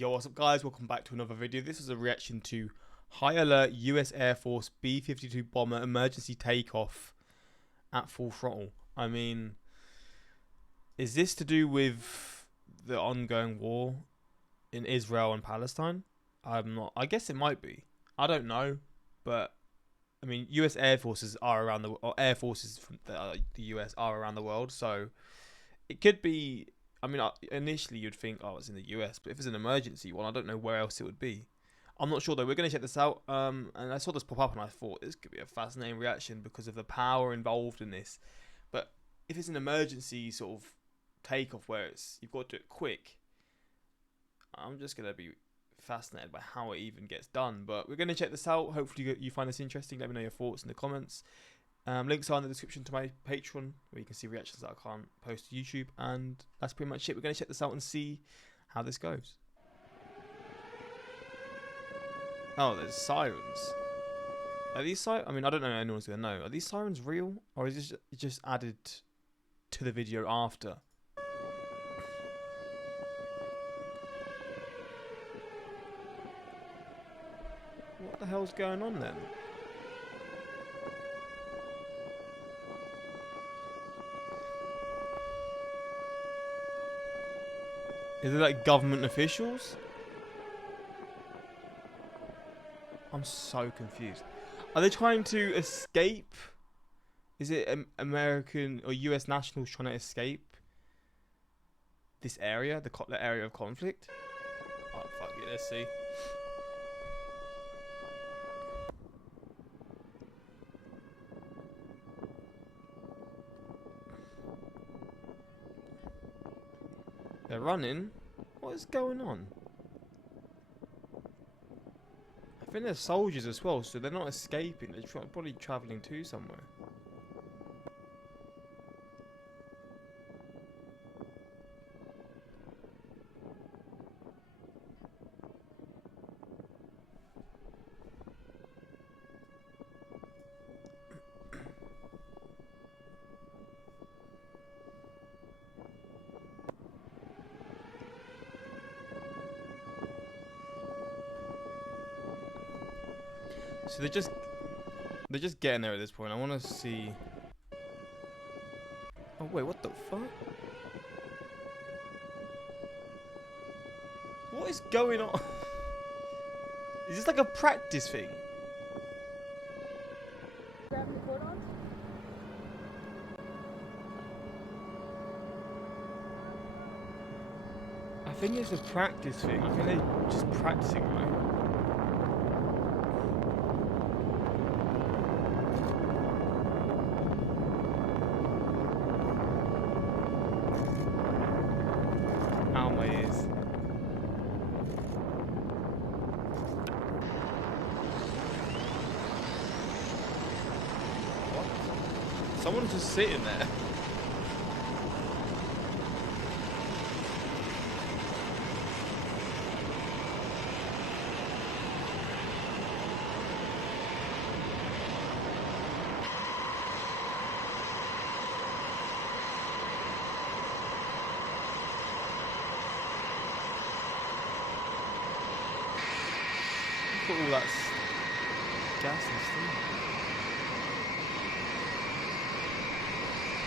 Yo, what's up guys, welcome back to another video. This is a reaction to High Alert US Air Force B-52 bomber emergency takeoff at full throttle. I mean, is this to do with the ongoing war in Israel and Palestine? I guess it might be. I don't know, but I mean, US Air Forces are around or Air Forces from the US are around the world, so it could be. I mean, initially you'd think, oh, it's in the US, but if it's an emergency one, I don't know where else it would be. I'm not sure though. We're going to check this out. And I saw this pop up and I thought this could be a fascinating reaction because of the power involved in this. But if it's an emergency sort of takeoff where you've got to do it quick, I'm just going to be fascinated by how it even gets done. But we're going to check this out. Hopefully you find this interesting. Let me know your thoughts in the comments. Links are in the description to my Patreon, where you can see reactions that I can't post to YouTube, and that's pretty much it. We're going to check this out and see how this goes. Oh, there's sirens. Are these sirens? I mean, I don't know if anyone's going to know. Are these sirens real, or is this just added to the video after? What the hell's going on then? Is it like government officials? I'm so confused. Are they trying to escape? Is it American or US nationals trying to escape this area, the area of conflict? Oh, fuck it, let's see. They're running? What is going on? I think they're soldiers as well, so they're not escaping. They're probably travelling to somewhere. So they're just getting there at this point. I want to see. Oh wait, what the fuck? What is going on? Is this like a practice thing? Grabbing the cord on? I think it's a practice thing. I think they're just practicing, right? Ow, my ears. What? Someone's just sitting there. Look at all that gas and steam.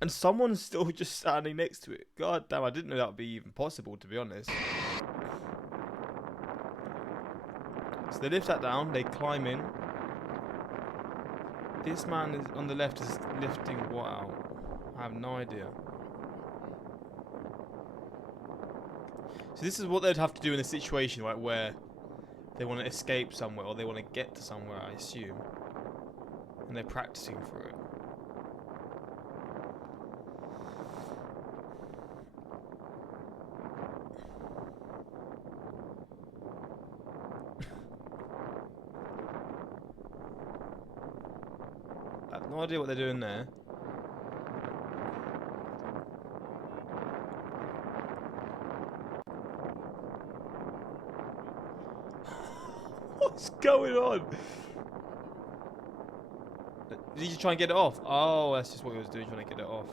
And someone's still just standing next to it. God damn, I didn't know that would be even possible, to be honest. So they lift that down, they climb in. This man is on the left is lifting what out? I have no idea. So this is what they'd have to do in a situation, right, where they want to escape somewhere, or they want to get to somewhere, I assume. And they're practicing for it. I have no idea what they're doing there. What's going on? Did he just try and get it off? Oh, that's just what he was doing, trying to get it off.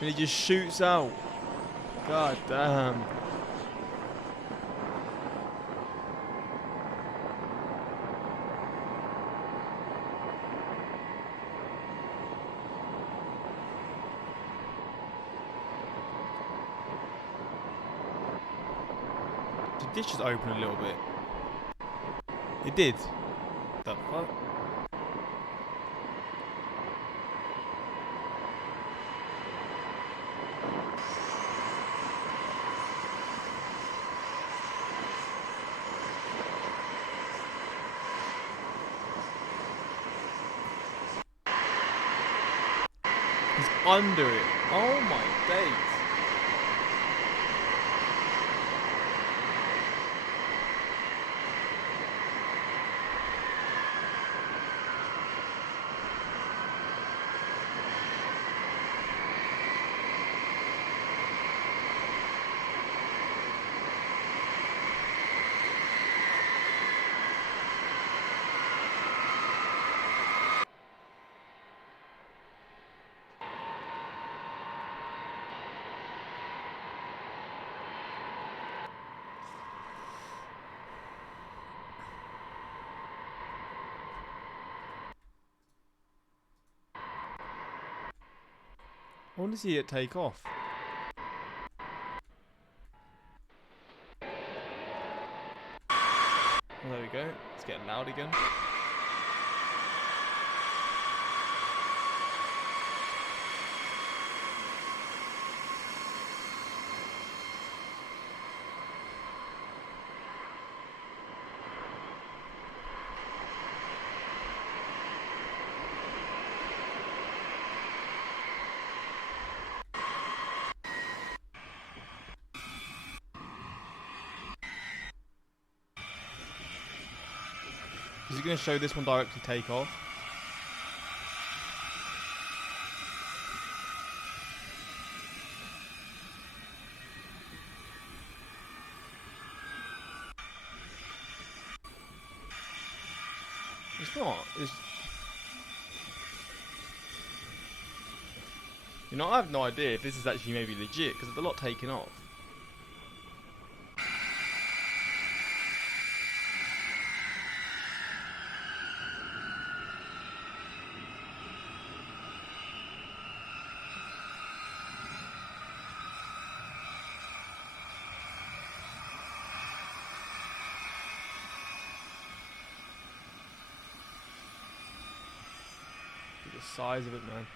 And he just shoots out. God damn. The ditch just opened a little bit. It did. The fuck? He's under it. Oh my days. I want to see it take off. Well, there we go. It's getting loud again. Is he going to show this one directly take off? It's not. It's... You know, I have no idea if this is actually maybe legit because there's a lot taking off. The size of it, man.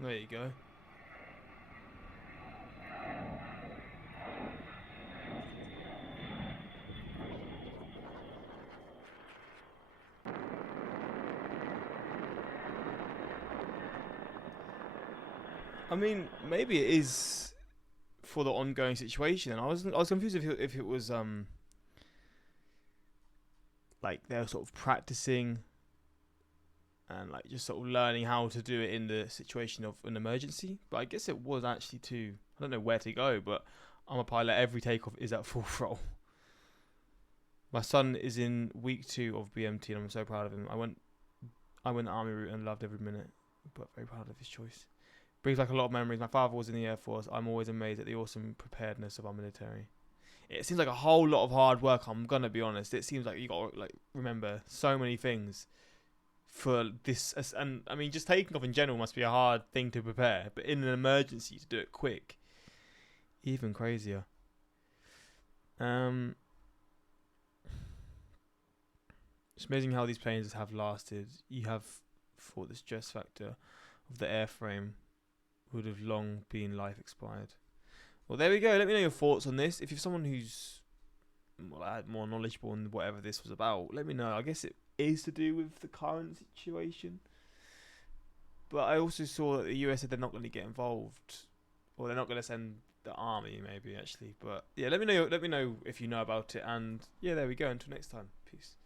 There you go. I mean, maybe it is for the ongoing situation, and I was confused if it was like they're sort of practicing and like just sort of learning how to do it in the situation of an emergency. But I guess it was actually to, I don't know where to go, but I'm a pilot. Every takeoff is at full throttle. My son is in week 2 of BMT, and I'm so proud of him. I went the army route and loved every minute, but very proud of his choice. Brings back a lot of memories. My father was in the Air Force. I'm always amazed at the awesome preparedness of our military. It seems like a whole lot of hard work. I'm gonna be honest. It seems like you got to like remember so many things for this. And I mean, just taking off in general must be a hard thing to prepare. But in an emergency, to do it quick, even crazier. It's amazing how these planes have lasted. You have thought the stress factor of the airframe would have long been life expired. Well, there we go. Let me know your thoughts on this. If you're someone who's more knowledgeable on whatever this was about, let me know. I guess it is to do with the current situation. But I also saw that the US said they're not going to get involved, or they're not going to send the army, maybe actually. But yeah, let me know. Let me know if you know about it. And yeah, there we go. Until next time. Peace.